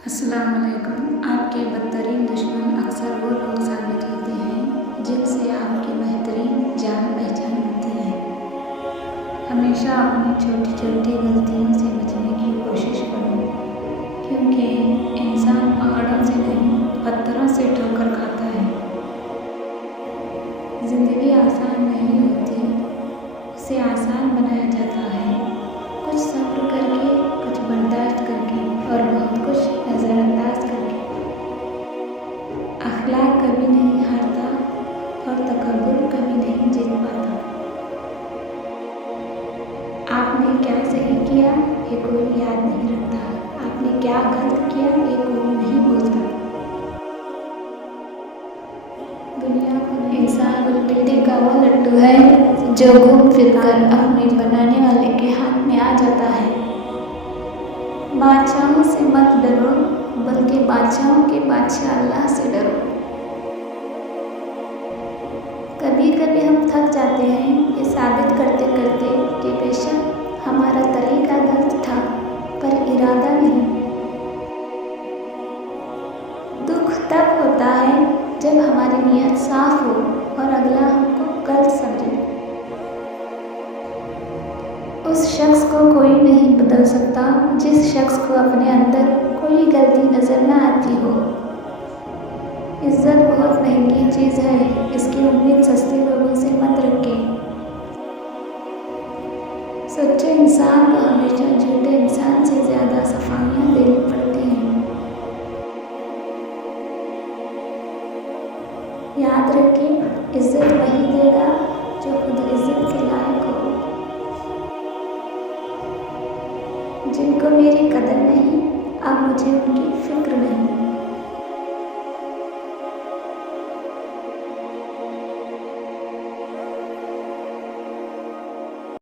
अस्सलाम वालेकुम। आपके बदतरीन दुश्मन अक्सर वो लोग साबित होते हैं जिनसे आपकी बेहतरीन जान पहचान होती है। हमेशा अपनी छोटी छोटी गलतियों से बचने की कोशिश करो, क्योंकि इंसान पहाड़ों से नहीं पत्थरों से ठोकर खाता है। ज़िंदगी आसान नहीं होती, उसे आसान बनाया जाता है कुछ सब्र करके, कुछ बर्दाश्त करके और बहुत कुछ नज़रअंदाज करके। अखलाक कभी नहीं हारता और तकब्बुर कभी नहीं जीत पाता। आपने क्या सही किया ये कोई याद नहीं रखता, आपने क्या गलत किया ये कोई नहीं बोलता। दुनिया में इंसान बुलबुली का वो लड्डू है जो घूम फिर कर अपने बनाने वाले के हाथ में आ जाता है। बादशाहों से मत डरो, बल्कि बादशाहों के बादशाह अल्लाह से डरो। कभी कभी हम थक जाते हैं ये साबित करते करते कि बेशक हमारा तरीका गलत था, पर इरादा नहीं। दुख तब होता है जब हमारी नीयत साफ हो और अगला हमको गलत समझे। उस शख्स को कोई नहीं बदल सकता जिस शख्स को अपने अंदर कोई गलती नजर न आती हो। इज्जत बहुत महंगी चीज़ है, इसकी उम्मीद सस्ते लोगों से मत रखें। सच्चे इंसान को हमेशा झूठे इंसान से ज़्यादा सफाइयाँ देनी पड़ती हैं। याद रखें, इज्जत वही देगा जो खुद इज्जत के लायक हो। जिनको मेरी कदर नहीं, अब मुझे उनकी फिक्र नहीं।